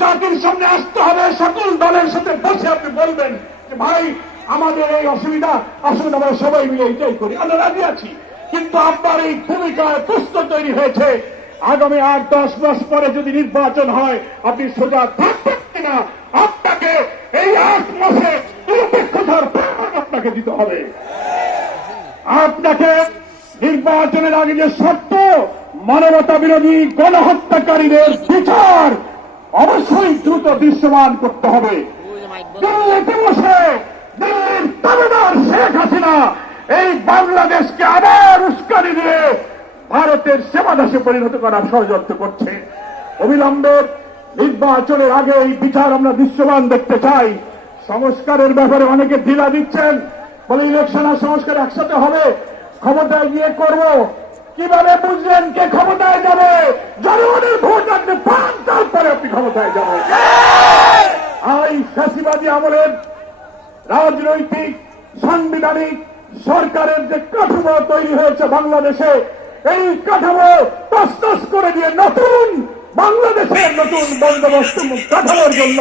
জাতির সামনে আসতে হবে, সকল দলের সাথে বসে আপনি বলবেন যে, ভাই, আমাদের এই অসুবিধা আসলে আমরা সবাই মিলে এইটাই করি। আমরা রাজি আছি। কিন্তু আপনার এই ভূমিকায় প্রশ্ন তৈরি হয়েছে, আগামী আট, দশ মাস পরে যদি নির্বাচন হয়, আপনি সোজা থাকবেন না আপনাকে এই আট মাসে নিরপেক্ষতার আপনাকে দিতে হবে। আপনাকে নির্বাচনের আগে যে শর্ত মানবতা বিরোধী গণহত্যাকারীদের বিচার অবশ্যই দ্রুত দৃশ্যমান করতে হবে। দিল্লিতে বসে দিল্লির তাবেদার শেখ হাসিনা এই বাংলাদেশকে আবার উস্কানি দিয়ে ভারতের সেবা দাসে পরিণত করার ষড়যন্ত্র করছে। অবিলম্বে নির্বাচনের আগে এই বিচার আমরা দৃশ্যমান দেখতে চাই। সংস্কারের ব্যাপারে অনেকে ঢিলা দিচ্ছেন। বলে ইলেকশন আর সংস্কার একসাথে হবে, ক্ষমতায় গিয়ে করব। কীভাবে বুঝলেন কে ক্ষমতায় যাবে জনগণের ভোট আপনি পান তারপরে আপনি ক্ষমতায় যাব। আর এই ফ্যাসিবাদী আমলের রাজনৈতিক, সাংবিধানিক সরকারের যে কাঠামো তৈরি হয়েছে বাংলাদেশে, এই কাঠামো তস্তস করে দিয়ে নতুন বাংলাদেশের নতুন বন্দোবস্ত কাঠামোর জন্য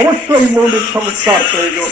অবশ্যই মৌলিক সংস্কার প্রয়োজন।